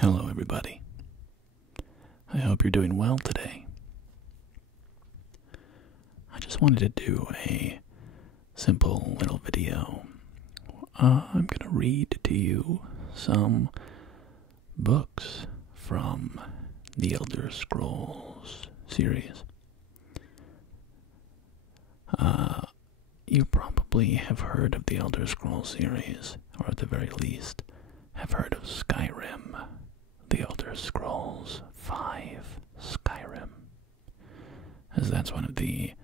Hello, everybody. I hope you're doing well today. I just wanted to do a simple little video. I'm going to read to you some books from the Elder Scrolls series. You probably have heard of the Elder Scrolls series, or at the very least, have heard of Skyrim. The Elder Scrolls V Skyrim, as that's one of the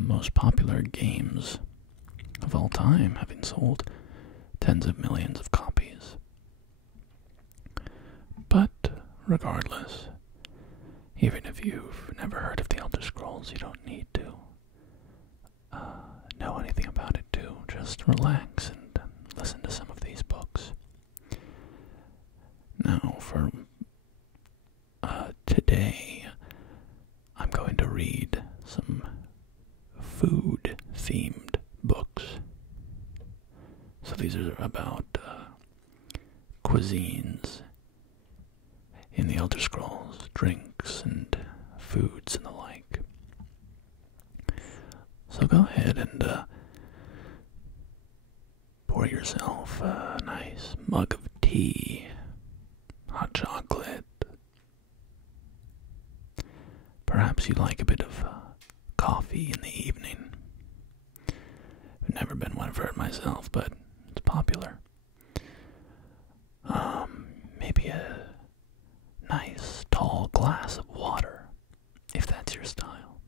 most popular games of all time, having sold tens of millions of copies. But regardless, even if you've never heard of the Elder Scrolls, you don't need to know anything about it too. Just relax and listen to some of these books. Now, for today, I'm going to read some food-themed books. So these are about cuisines in the Elder Scrolls, drinks and foods and the like. So go ahead and pour yourself a nice mug of tea, hot chocolate. Perhaps you like a bit of coffee in the evening. I've never been one for it myself, but it's popular. Maybe a nice tall glass of water, if that's your style.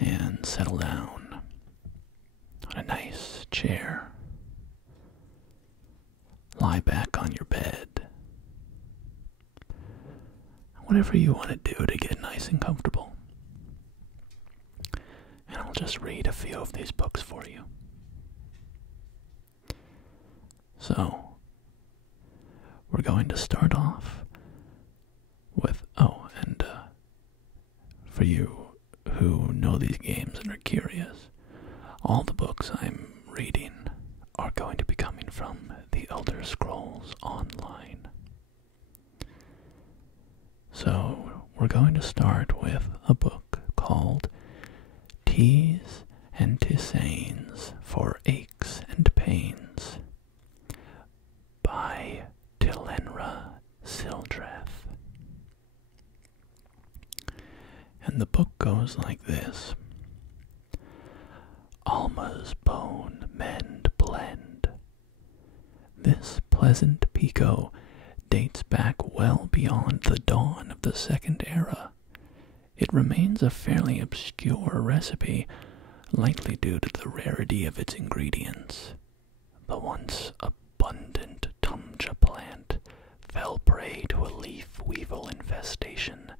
And settle down on a nice chair. Lie back on your bed. Whatever you want to do to get nice and comfortable. And I'll just read a few of these books for you. So, we're going to start off with, for you who know these games and are curious, all the books I'm reading are going to be coming from the Elder Scrolls Online. So, we're going to start with a book called Teas and Tisanes for Aches and Pains by Tilenra Sildreth. And the book goes like this. Alma's bone mend blend. This pleasant pico dates back well beyond the dawn of the Second Era. It remains a fairly obscure recipe, likely due to the rarity of its ingredients. The once abundant Tamriel plant fell prey to a leaf weevil infestation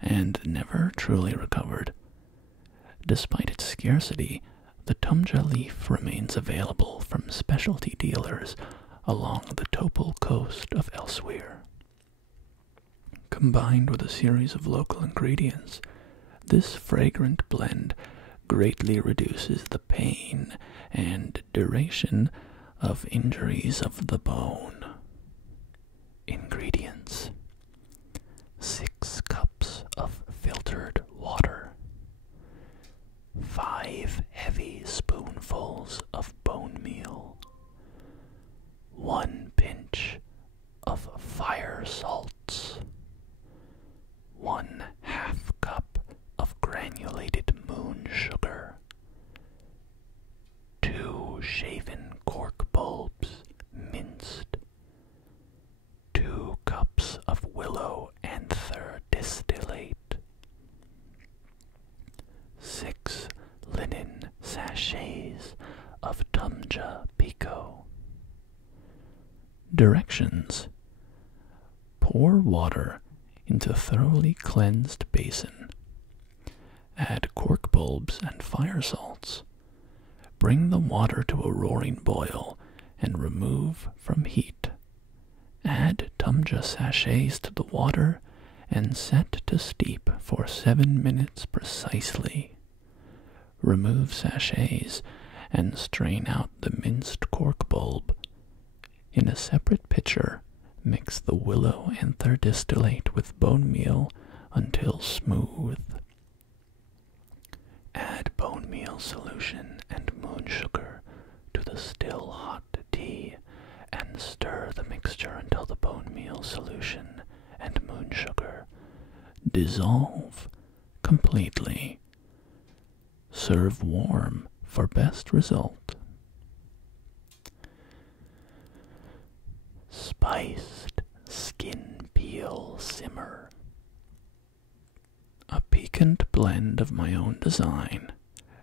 and never truly recovered. Despite its scarcity, the Tamriel leaf remains available from specialty dealers along the Topal coast of Elsewhere. Combined with a series of local ingredients, this fragrant blend greatly reduces the pain and duration of injuries of the bone. Ingredients: 6 cups of filtered water, 5 heavy spoonfuls of bone meal, 1 pinch of fire salts, 1/2 cup of granulated moon sugar, 2 shaven cork bulbs minced, 2 cups of willow anther distillate, 6 linen sachets of Tamriel pico. Directions: pour water into thoroughly cleansed basin. Add cork bulbs and fire salts. Bring the water to a roaring boil and remove from heat. Add Tamriel sachets to the water and set to steep for 7 minutes precisely. Remove sachets and strain out the minced cork bulb. In a separate pitcher, Mix the willow anther distillate with bone meal until smooth. Add bone meal solution and moon sugar to the still hot tea and stir the mixture until the bone meal solution and moon sugar dissolve completely. Serve warm for best result. Spiced skin peel simmer. A piquant blend of my own design,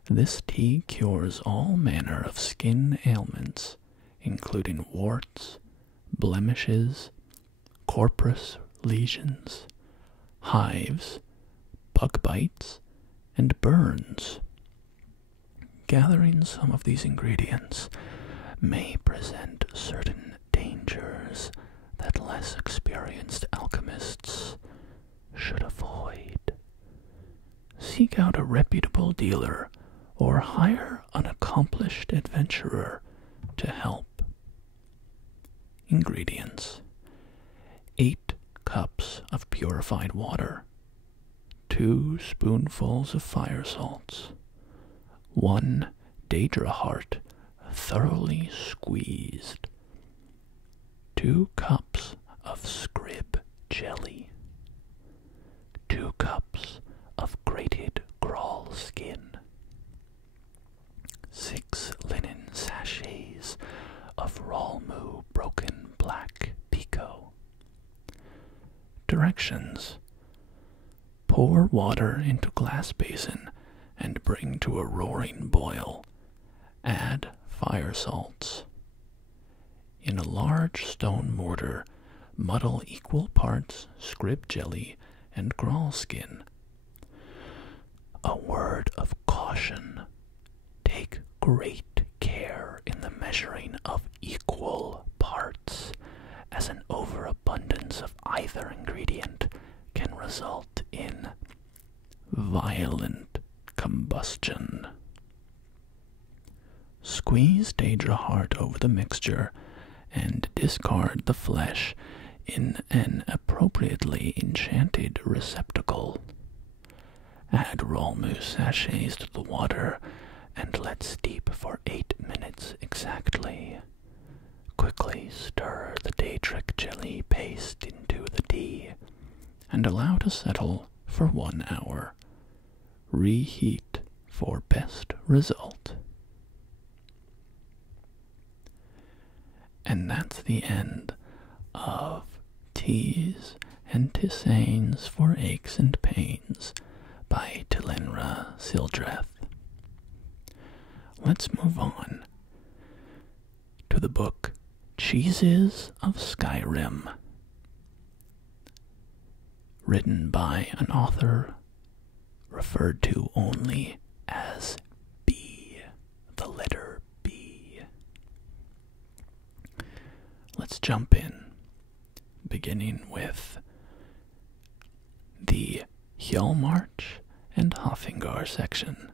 this tea cures all manner of skin ailments, including warts, blemishes, corpus lesions, hives, bug bites, and burns. Gathering some of these ingredients may present certain dangers that less experienced alchemists should avoid. Seek out a reputable dealer or hire an accomplished adventurer to help. Ingredients: 8 cups of purified water, 2 spoonfuls of fire salts, 1 Daedra heart thoroughly squeezed, 2 cups of scrib jelly, 2 cups of grated grawl skin, 6 linen sachets of Ralmu broken black pico. Directions: pour water into glass basin and bring to a roaring boil. Add fire salts. In a large stone mortar, muddle equal parts scrib jelly and grawl skin. A word of caution: take great care in the measuring of equal parts, as an overabundance of either ingredient can result in violent combustion. Squeeze Daedra heart over the mixture and discard the flesh in an appropriately enchanted receptacle. Add Ralmu sachets to the water and let steep for 8 minutes exactly. Quickly stir the Daedric jelly paste into the tea and allow to settle for 1 hour. Reheat for best result. And that's the end of Teas and Tisanes for Aches and Pains by Tilenra Sildreth. Let's move on to the book Cheeses of Skyrim, written by an author referred to only as B, the letter B. Let's jump in, beginning with the Hjalmarch and Hoffingar section.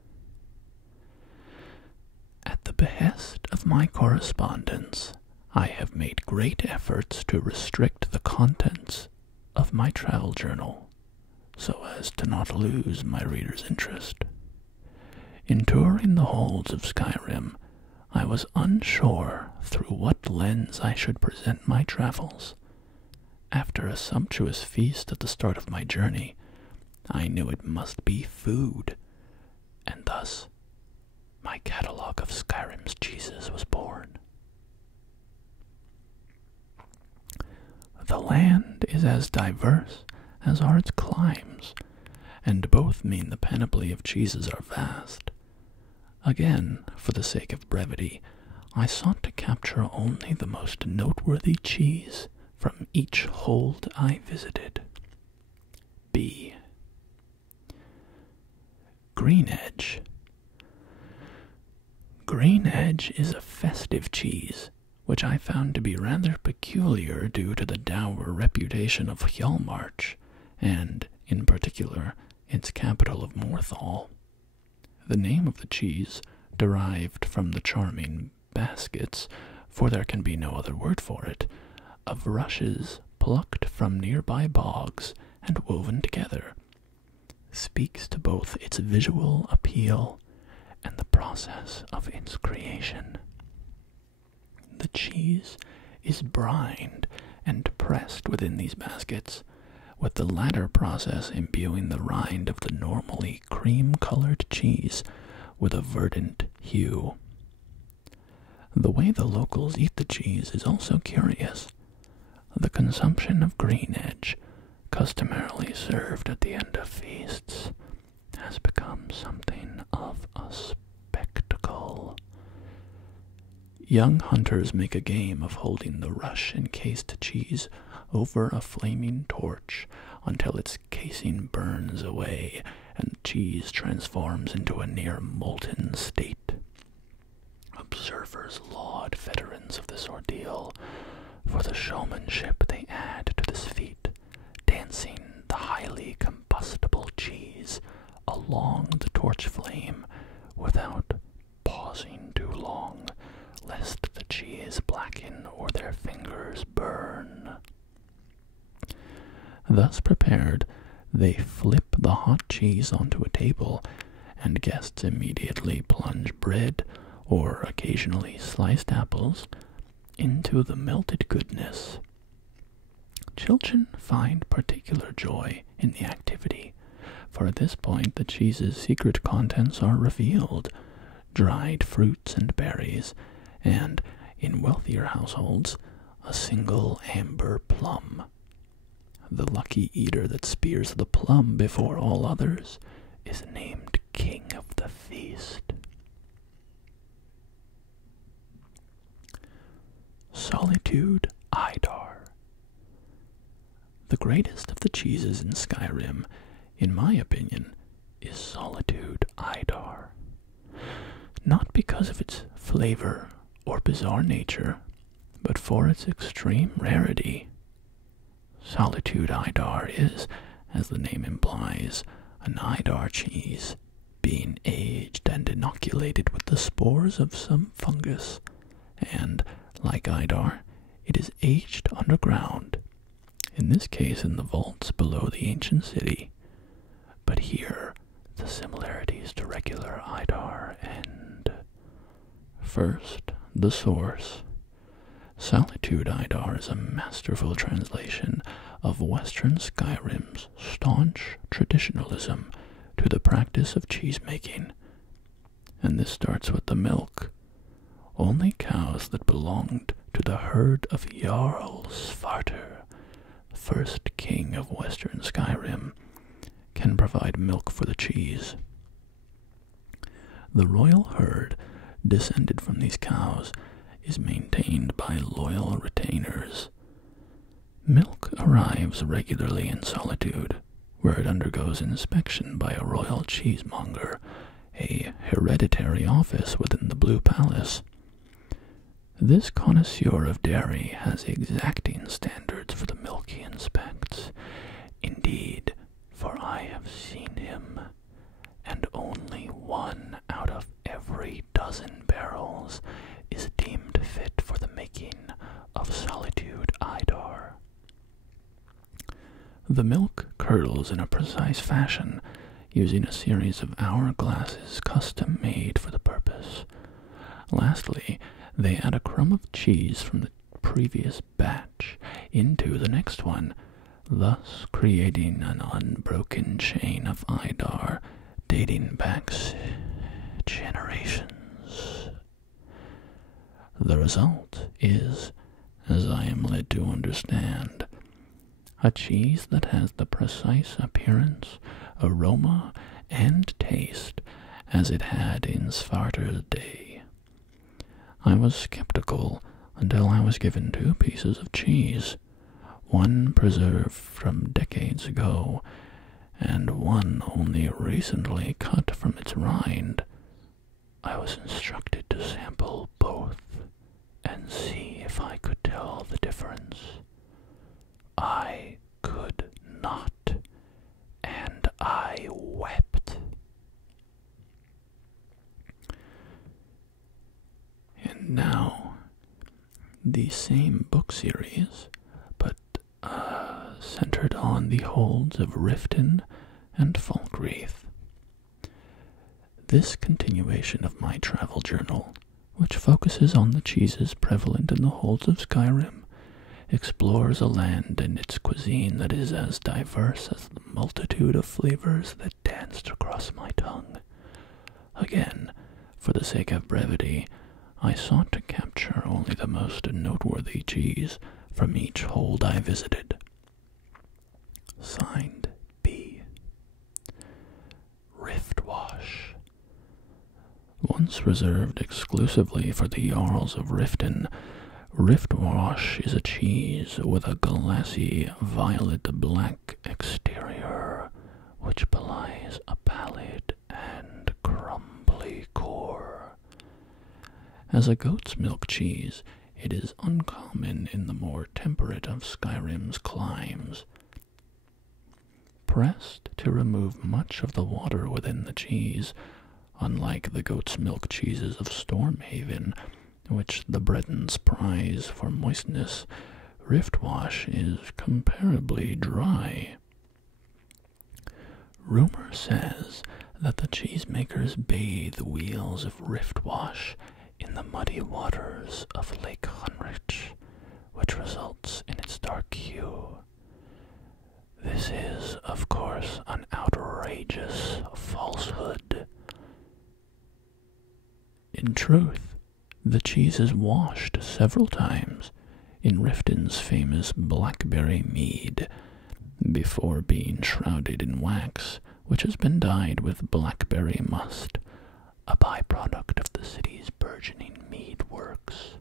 At the behest of my correspondents, I have made great efforts to restrict the contents of my travel journal so as to not lose my reader's interest. In touring the holds of Skyrim, I was unsure through what lens I should present my travels. After a sumptuous feast at the start of my journey, I knew it must be food, and thus my catalog of Skyrim's cheeses was born. The land is as diverse as are its climes, and both mean the panoply of cheeses are vast. Again, for the sake of brevity, I sought to capture only the most noteworthy cheese from each hold I visited. B. Greenedge. Greenedge is a festive cheese, which I found to be rather peculiar due to the dour reputation of Hjalmarch, and, in particular, its capital of Morthal. The name of the cheese, derived from the charming baskets, for there can be no other word for it, of rushes plucked from nearby bogs and woven together, speaks to both its visual appeal and the process of its creation. The cheese is brined and pressed within these baskets, with the latter process imbuing the rind of the normally cream-colored cheese with a verdant hue. The way the locals eat the cheese is also curious. The consumption of green edge, customarily served at the end of feasts, has become something of a spectacle. Young hunters make a game of holding the rush-encased cheese over a flaming torch until its casing burns away and the cheese transforms into a near molten state. Observers laud veterans of this ordeal for the showmanship they add to this feat, dancing the highly combustible cheese along the torch flame without pausing too long, lest the cheese blacken or their fingers burn. Thus prepared, they flip the hot cheese onto a table, and guests immediately plunge bread, or occasionally sliced apples, into the melted goodness. Children find particular joy in the activity, for at this point the cheese's secret contents are revealed: dried fruits and berries, and, in wealthier households, a single amber plum. The lucky eater that spears the plum before all others is named king of the feast. Solitude Idar. The greatest of the cheeses in Skyrim, in my opinion, is Solitude Idar. Not because of its flavor or bizarre nature, but for its extreme rarity. Solitude Idar is, as the name implies, an Idar cheese, being aged and inoculated with the spores of some fungus, and, like Idar, it is aged underground, in this case in the vaults below the ancient city. But here, the similarities to regular Idar end. First, the source. Solitude Idar is a masterful translation of Western Skyrim's staunch traditionalism to the practice of cheese-making. And this starts with the milk. Only cows that belonged to the herd of Jarl Svarter, first king of Western Skyrim, can provide milk for the cheese. The royal herd, descended from these cows, is maintained by loyal retainers. Milk arrives regularly in Solitude, where it undergoes inspection by a royal cheesemonger, a hereditary office within the Blue Palace. This connoisseur of dairy has exacting standards for the milk he inspects. Indeed, for I have seen him, and only 1 out of every dozen barrels is deemed fit for the making of Solitude Idar. The milk curdles in a precise fashion, using a series of hourglasses custom-made for the purpose. Lastly, they add a crumb of cheese from the previous batch into the next one, thus creating an unbroken chain of Idar dating back generations. The result is, as I am led to understand, a cheese that has the precise appearance, aroma, and taste as it had in Svarter's day. I was skeptical until I was given 2 pieces of cheese, one preserved from decades ago, and one only recently cut from its rind. I was instructed to sample both and see if I could tell the difference. I could not, and I wept. And now, the same book series centered on the holds of Riften and Falkreath. This continuation of my travel journal, which focuses on the cheeses prevalent in the holds of Skyrim, explores a land and its cuisine that is as diverse as the multitude of flavors that danced across my tongue. Again, for the sake of brevity, I sought to capture only the most noteworthy cheese from each hold I visited. Signed, B. Riftwash. Once reserved exclusively for the Jarls of Riften, Riftwash is a cheese with a glassy violet-black exterior, which belies a pallid and crumbly core. As a goat's milk cheese, it is uncommon in the more temperate of Skyrim's climes. Pressed to remove much of the water within the cheese, unlike the goat's milk cheeses of Stormhaven, which the Bretons prize for moistness, Riftwash is comparably dry. Rumor says that the cheesemakers bathe wheels of Riftwash in the muddy waters of Lake Hunrich, which results in its dark hue. This is, of course, an outrageous falsehood. In truth, the cheese is washed several times in Riften's famous blackberry mead before being shrouded in wax, which has been dyed with blackberry must, a byproduct of the city's burgeoning mead works.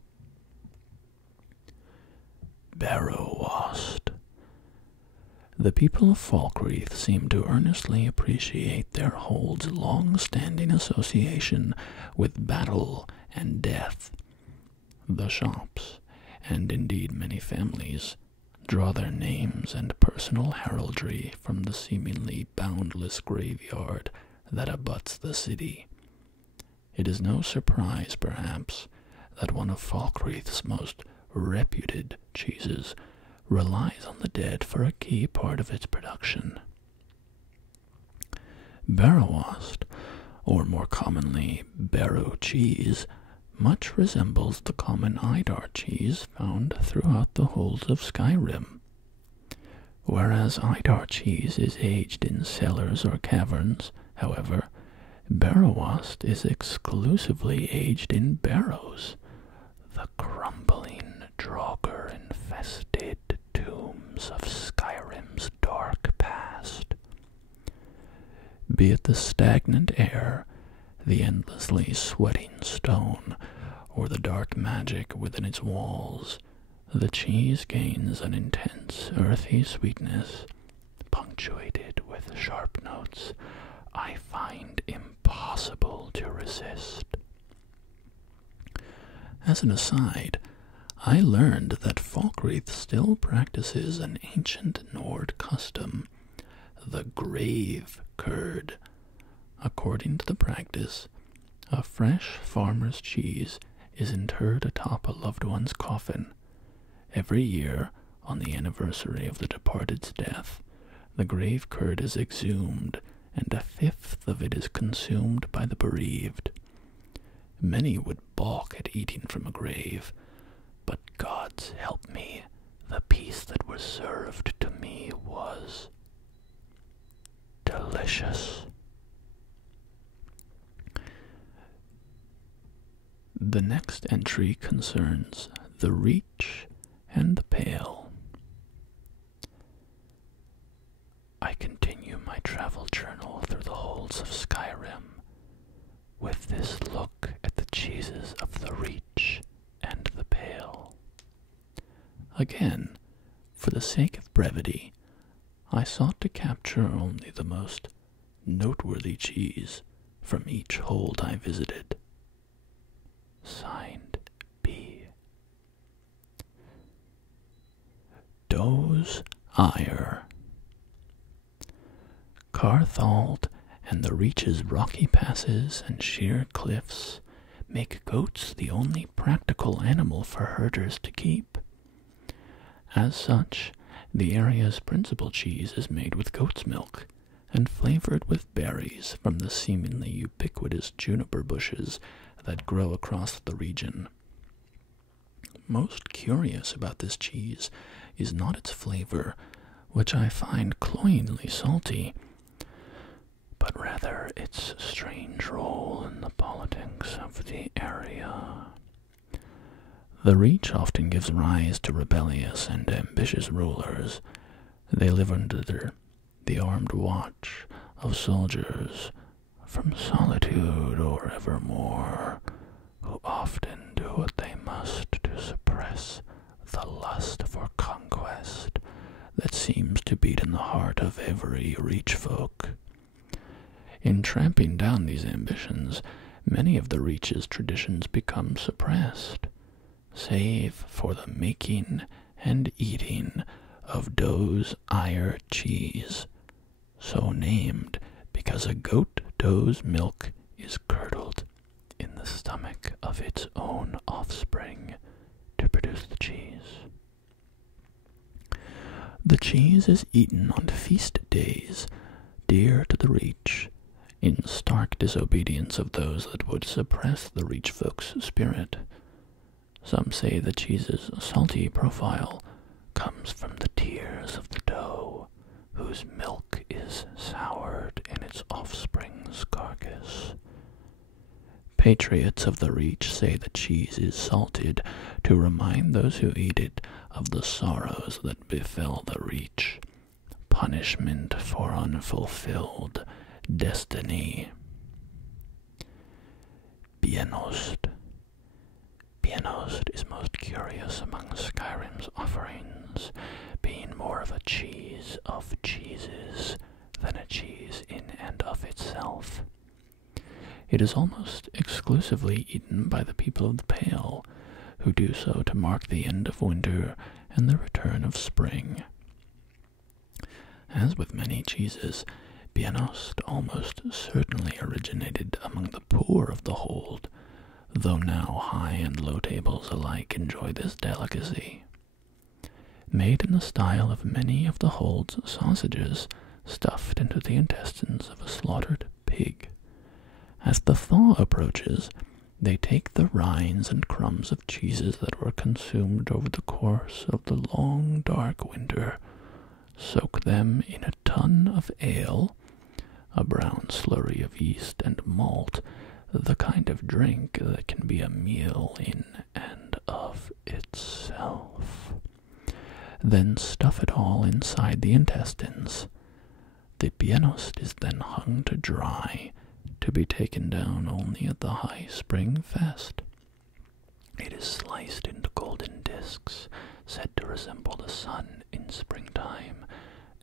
Barrowast. The people of Falkreath seem to earnestly appreciate their hold's long-standing association with battle and death. The shops, and indeed many families, draw their names and personal heraldry from the seemingly boundless graveyard that abuts the city. It is no surprise, perhaps, that one of Falkreath's most reputed cheeses relies on the dead for a key part of its production. Barrowast, or more commonly barrow cheese, much resembles the common Idar cheese found throughout the holds of Skyrim. Whereas Idar cheese is aged in cellars or caverns, however, Barrowast is exclusively aged in barrows, the crumbling, draugr-infested tombs of Skyrim's dark past. Be it the stagnant air, the endlessly sweating stone, or the dark magic within its walls, the cheese gains an intense, earthy sweetness, punctuated with sharp notes I find impossible to resist. As an aside, I learned that Falkreath still practices an ancient Nord custom, the grave curd. According to the practice, a fresh farmer's cheese is interred atop a loved one's coffin. Every year, on the anniversary of the departed's death, the grave curd is exhumed, and a fifth of it is consumed by the bereaved. Many would balk at eating from a grave, but gods help me, the piece that was served to me was delicious. The next entry concerns the Reach and the Pale. I continue my travel journal through the holds of Skyrim, with this look at the cheeses of the Reach and the Pale. Again, for the sake of brevity, I sought to capture only the most noteworthy cheese from each hold I visited. Signed, B. Doe's Ire. Carthald and the Reach's rocky passes and sheer cliffs make goats the only practical animal for herders to keep. As such, The area's principal cheese is made with goat's milk and flavored with berries from the seemingly ubiquitous juniper bushes that grow across the region. Most curious about this cheese is not its flavor, which I find cloyingly salty, but rather its strange role in the politics of the area. The Reach often gives rise to rebellious and ambitious rulers. They live under the armed watch of soldiers from Solitude or Evermore, who often do what they must to suppress the lust for conquest that seems to beat in the heart of every Reach folk. In tramping down these ambitions, many of the Reach's traditions become suppressed, save for the making and eating of doe's ire cheese, so named because a goat doe's milk is curdled in the stomach of its own offspring to produce the cheese. The cheese is eaten on feast days, dear to the Reach, in stark disobedience of those that would suppress the Reach folks' spirit. Some say the cheese's salty profile comes from the tears of the doe, whose milk is soured in its offspring's carcass. Patriots of the Reach say the cheese is salted to remind those who eat it of the sorrows that befell the Reach, punishment for unfulfilled destiny. Bienost. Bienost is most curious among Skyrim's offerings, being more of a cheese of cheeses than a cheese in and of itself. It is almost exclusively eaten by the people of the Pale, who do so to mark the end of winter and the return of spring. As with many cheeses, Bienost almost certainly originated among the poor of the hold, though now high and low tables alike enjoy this delicacy. Made in the style of many of the hold's sausages, stuffed into the intestines of a slaughtered pig. As the thaw approaches, they take the rinds and crumbs of cheeses that were consumed over the course of the long dark winter, soak them in a tun of ale, a brown slurry of yeast and malt, the kind of drink that can be a meal in and of itself. Then stuff it all inside the intestines. The bienost is then hung to dry, to be taken down only at the high spring fest. It is sliced into golden discs, said to resemble the sun in springtime,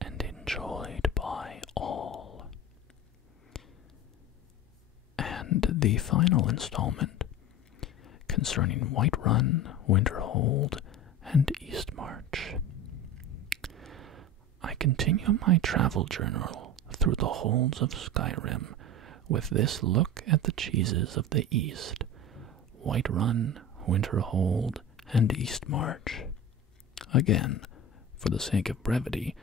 and enjoyed by all. And the final installment, concerning Whiterun, Winterhold, and Eastmarch. I continue my travel journal through the holds of Skyrim with this look at the cheeses of the East, Whiterun, Winterhold, and Eastmarch. Again, for the sake of brevity,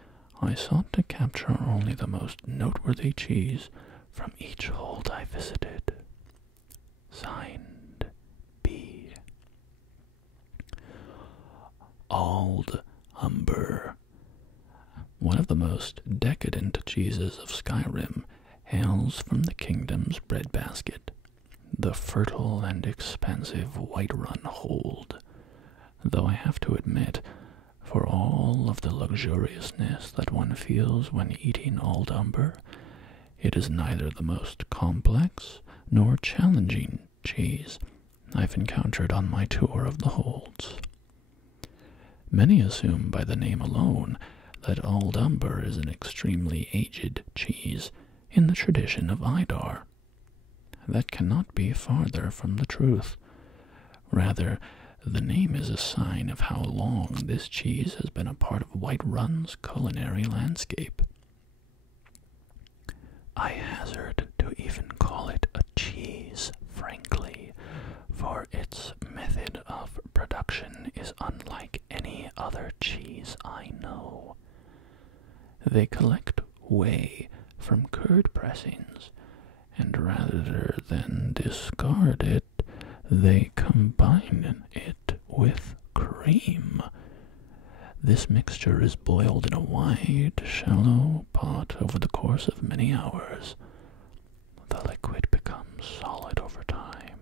I sought to capture only the most noteworthy cheese from each hold I visited. Signed, B. Ald Umber. One of the most decadent cheeses of Skyrim hails from the kingdom's breadbasket, the fertile and expansive Whiterun hold, though I have to admit, for all of the luxuriousness that one feels when eating Ald Umber, it is neither the most complex nor challenging cheese I've encountered on my tour of the holds. Many assume by the name alone that Ald Umber is an extremely aged cheese in the tradition of Idar. That cannot be farther from the truth. Rather, the name is a sign of how long this cheese has been a part of Whiterun's culinary landscape. I hazard to even call it a cheese, frankly, for its method of production is unlike any other cheese I know. They collect whey from curd pressings, and rather than discard it, they combine it with cream. This mixture is boiled in a wide, shallow pot over the course of many hours. The liquid becomes solid over time,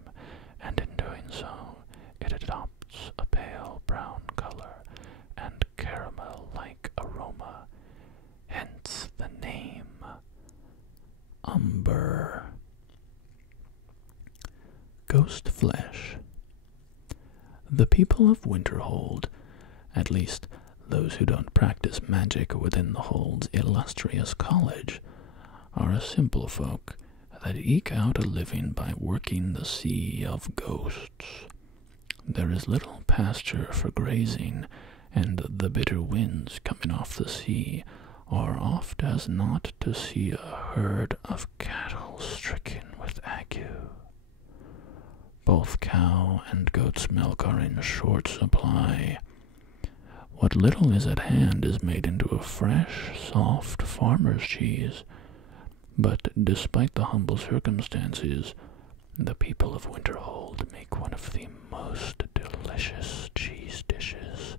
and in doing so, it adopts a pale brown color and caramel-like aroma, hence the name umber. Ghost flesh. The people of Winterhold, at least those who don't practice magic within the Hold's illustrious college, are a simple folk that eke out a living by working the sea of ghosts. There is little pasture for grazing, and the bitter winds coming off the sea are oft as not to see a herd of cattle stricken with ague. Both cow and goat's milk are in short supply. What little is at hand is made into a fresh, soft farmer's cheese. But despite the humble circumstances, the people of Winterhold make one of the most delicious cheese dishes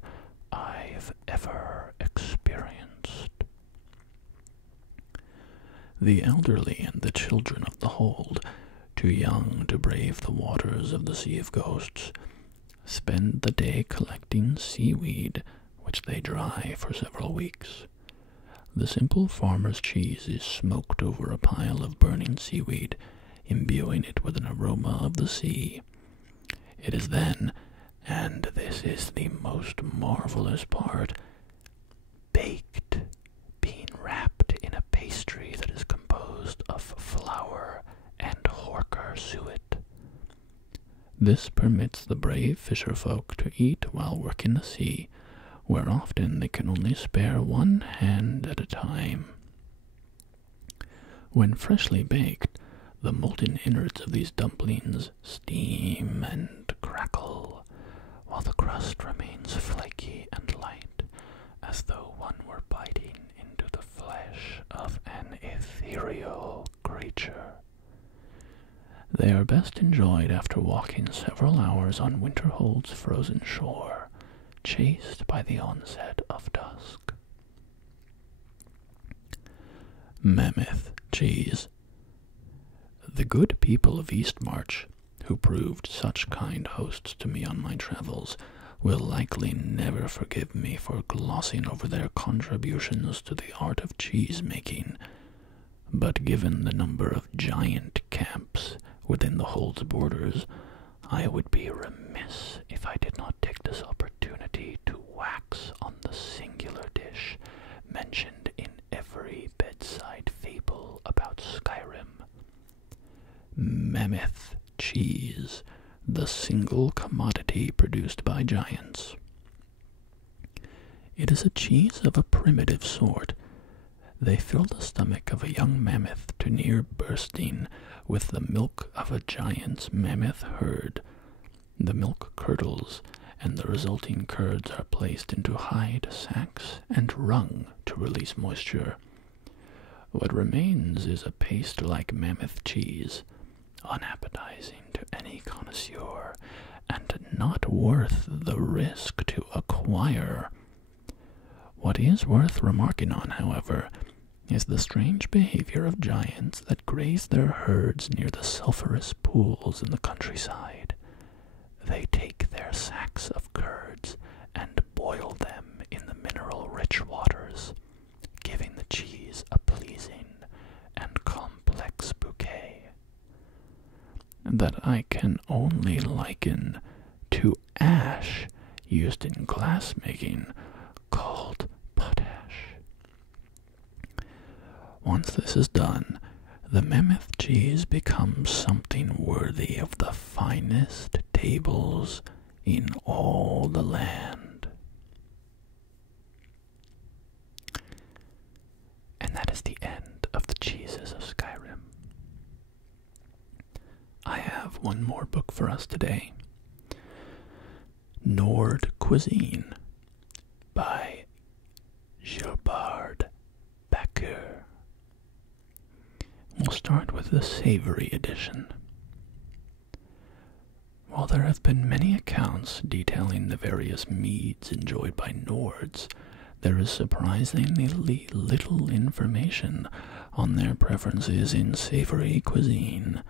I've ever experienced. The elderly and the children of the Hold, too young to brave the waters of the Sea of Ghosts, spend the day collecting seaweed, which they dry for several weeks. The simple farmer's cheese is smoked over a pile of burning seaweed, imbuing it with an aroma of the sea. It is then, and this is the most marvelous part, baked, being wrapped in a pastry that is composed of flour and horker suet. This permits the brave fisherfolk to eat while working the sea, where often they can only spare one hand at a time. When freshly baked, the molten innards of these dumplings steam and crackle, while the crust remains flaky and light, as though one were biting into the flesh of an ethereal creature. They are best enjoyed after walking several hours on Winterhold's frozen shore, chased by the onset of dusk. Mammoth cheese. The good people of Eastmarch, who proved such kind hosts to me on my travels, will likely never forgive me for glossing over their contributions to the art of cheese-making, but given the number of giant camps within the Hold's borders, I would be remiss if I did not take this opportunity to wax on the singular dish mentioned in every bedside fable about Skyrim. Mammoth cheese, the single commodity produced by giants. It is a cheese of a primitive sort. They fill the stomach of a young mammoth to near bursting with the milk of a giant's mammoth herd. The milk curdles, and the resulting curds are placed into hide sacks and wrung to release moisture. What remains is a paste-like mammoth cheese, unappetizing to any connoisseur, and not worth the risk to acquire. What is worth remarking on, however, is the strange behavior of giants that graze their herds near the sulphurous pools in the countryside. They take their sacks of curds and boil them in the mineral-rich waters, giving the cheese a pleasing and complex bouquet that I can only liken to ash used in glass-making, called potash. Once this is done, the mammoth cheese becomes something worthy of the finest tables in all the land. And that is the end of the cheeses of Skyrim. I have one more book for us today. Nord Cuisine by Gilbert Baker. We'll start with the savory edition. While there have been many accounts detailing the various meads enjoyed by Nords, there is surprisingly little information on their preferences in savory cuisine.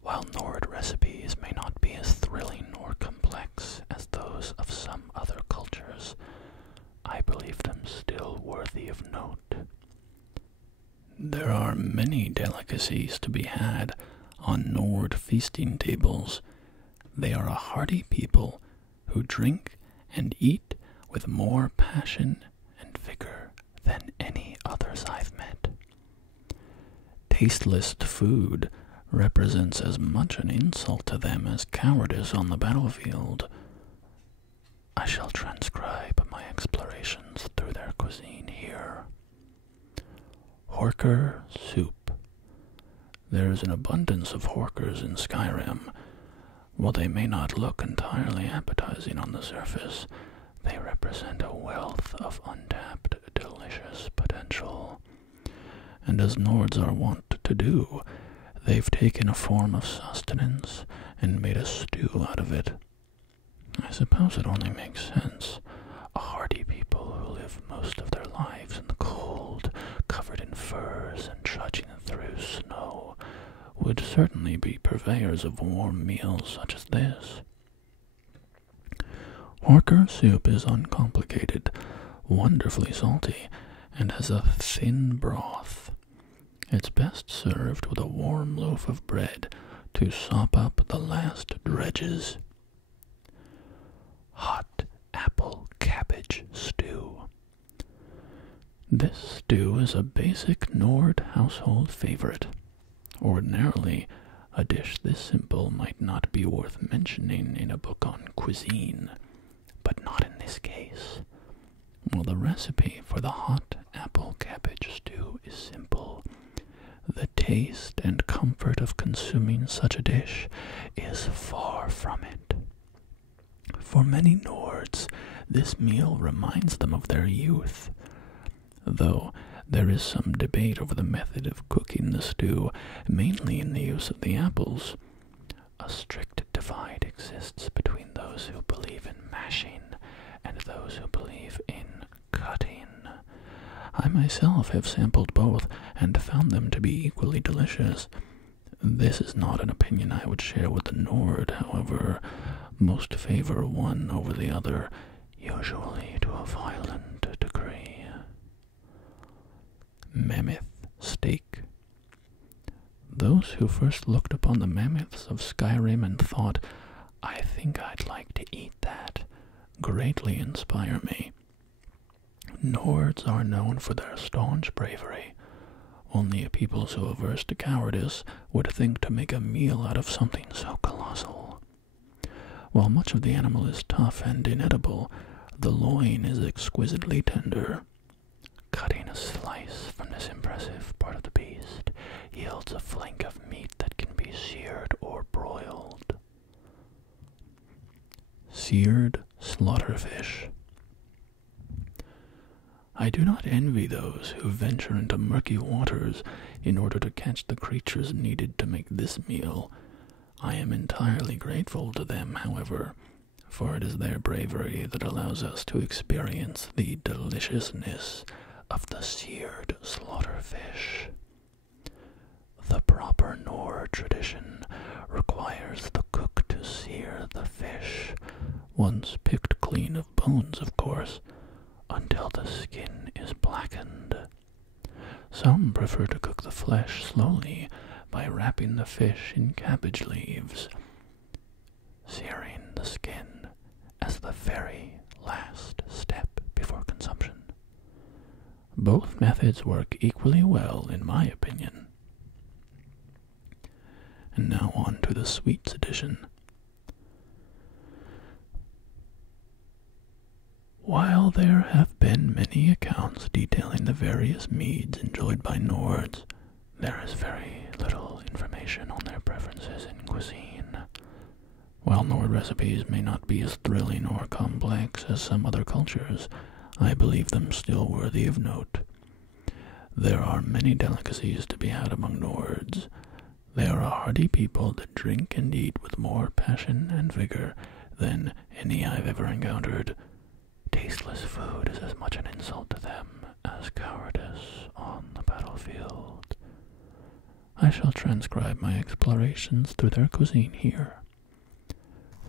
While Nord recipes may not be as thrilling or complex as those of some other cultures, I believe them still worthy of note. There are many delicacies to be had on Nord feasting tables. They are a hearty people who drink and eat with more passion and vigor than any others I've met. Tasteless food represents as much an insult to them as cowardice on the battlefield. I shall transcribe my explorations through their cuisine here. Horker soup. There is an abundance of horkers in Skyrim. While they may not look entirely appetizing on the surface, they represent a wealth of untapped, delicious potential. And as Nords are wont to do, they've taken a form of sustenance and made a stew out of it. I suppose it only makes sense. A hardy people who live most of their lives in the cold, covered in furs and trudging through snow, would certainly be purveyors of warm meals such as this. Horker soup is uncomplicated, wonderfully salty, and has a thin broth. It's best served with a warm loaf of bread to sop up the last dredges. Hot apple cabbage stew. This stew is a basic Nord household favorite. Ordinarily, a dish this simple might not be worth mentioning in a book on cuisine, but not in this case. While the recipe for the hot apple cabbage stew is simple, the taste and comfort of consuming such a dish is far from it. For many Nords, this meal reminds them of their youth, though there is some debate over the method of cooking the stew, mainly in the use of the apples. A strict divide exists between those who believe in mashing and those who believe in cutting. I myself have sampled both and found them to be equally delicious. This is not an opinion I would share with the Nord, however. Most favor one over the other, usually to a violent degree. Mammoth steak. Those who first looked upon the mammoths of Skyrim and thought, "I think I'd like to eat that," greatly inspire me. Nords are known for their staunch bravery. Only a people so averse to cowardice would think to make a meal out of something so colossal. While much of the animal is tough and inedible, the loin is exquisitely tender. Cutting a slice from this impressive part of the beast yields a flank of meat that can be seared or broiled. Seared slaughterfish. I do not envy those who venture into murky waters in order to catch the creatures needed to make this meal. I am entirely grateful to them, however, for it is their bravery that allows us to experience the deliciousness of the seared slaughterfish. The proper Nord tradition requires the cook to sear the fish, once picked clean of bones, of course, until the skin is blackened. Some prefer to cook the flesh slowly by wrapping the fish in cabbage leaves, searing the skin as the very last step before consumption. Both methods work equally well, in my opinion. And now on to the sweets edition. While there have been many accounts detailing the various meads enjoyed by Nords, there is very little information on their preferences in cuisine. While Nord recipes may not be as thrilling or complex as some other cultures, I believe them still worthy of note. There are many delicacies to be had among Nords. They are a hearty people that drink and eat with more passion and vigor than any I've ever encountered. Tasteless food is as much an insult to them as cowardice on the battlefield. I shall transcribe my explorations through their cuisine here.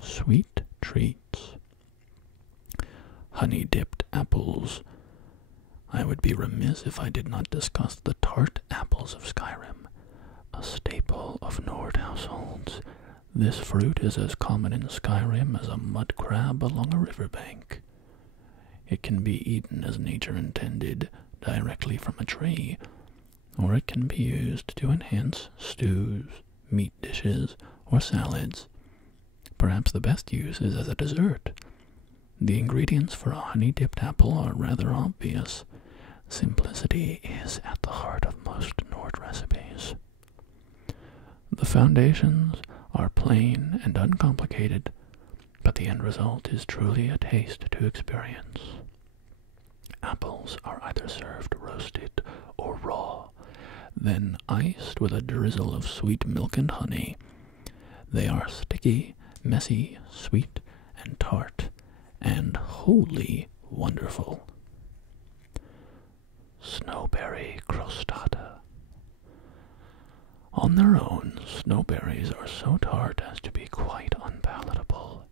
Sweet treats. Honey-dipped apples. I would be remiss if I did not discuss the tart apples of Skyrim, a staple of Nord households. This fruit is as common in Skyrim as a mud crab along a riverbank. It can be eaten as nature intended, directly from a tree, or it can be used to enhance stews, meat dishes, or salads. Perhaps the best use is as a dessert. The ingredients for a honey-dipped apple are rather obvious. Simplicity is at the heart of most Nord recipes. The foundations are plain and uncomplicated, but the end result is truly a taste to experience. Apples are either served roasted or raw, then iced with a drizzle of sweet milk and honey. They are sticky, messy, sweet, and tart, and wholly wonderful. Snowberry crostata. On their own, snowberries are so tart as to be quite unpalatable.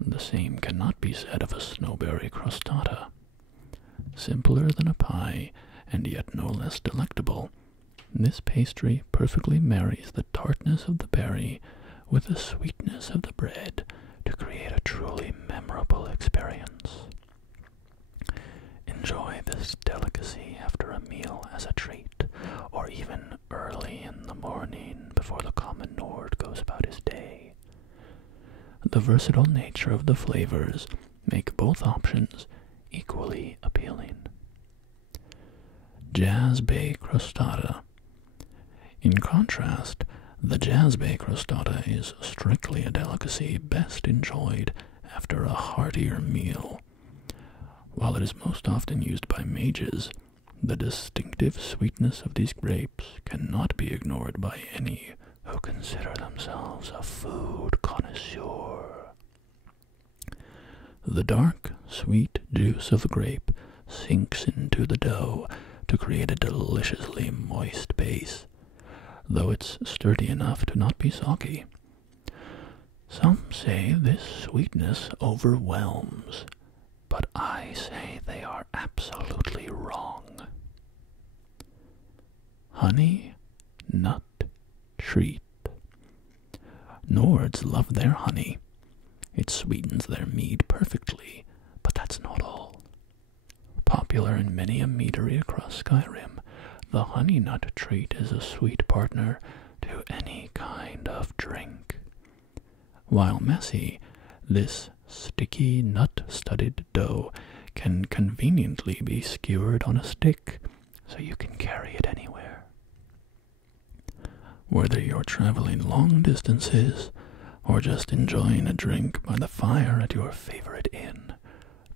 The same cannot be said of a snowberry crostata. Simpler than a pie, and yet no less delectable, this pastry perfectly marries the tartness of the berry with the sweetness of the bread to create a truly memorable experience. Enjoy this delicacy after a meal as a treat, or even early in the morning before the common Nord goes about his day. The versatile nature of the flavors make both options equally appealing. Jazz-Bay crostata. In contrast, the Jazz-Bay crostata is strictly a delicacy best enjoyed after a heartier meal. While it is most often used by mages, the distinctive sweetness of these grapes cannot be ignored by any who consider themselves a food connoisseur. The dark, sweet juice of the grape sinks into the dough to create a deliciously moist base, though it's sturdy enough to not be soggy. Some say this sweetness overwhelms, but I say they are absolutely wrong. Honey nut treat. Nords love their honey. It sweetens their mead perfectly, but that's not all. Popular in many a meadery across Skyrim, the honey nut treat is a sweet partner to any kind of drink. While messy, this sticky nut-studded dough can conveniently be skewered on a stick, so you can carry it anywhere. Whether you're traveling long distances or just enjoying a drink by the fire at your favorite inn,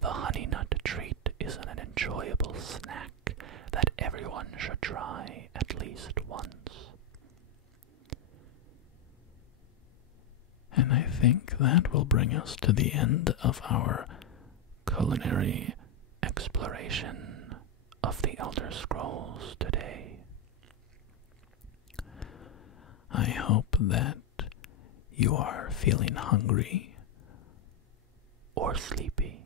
the honey nut treat is an enjoyable snack that everyone should try at least once. And I think that will bring us to the end of our culinary exploration of the Elder Scrolls today. I hope that you are feeling hungry or sleepy.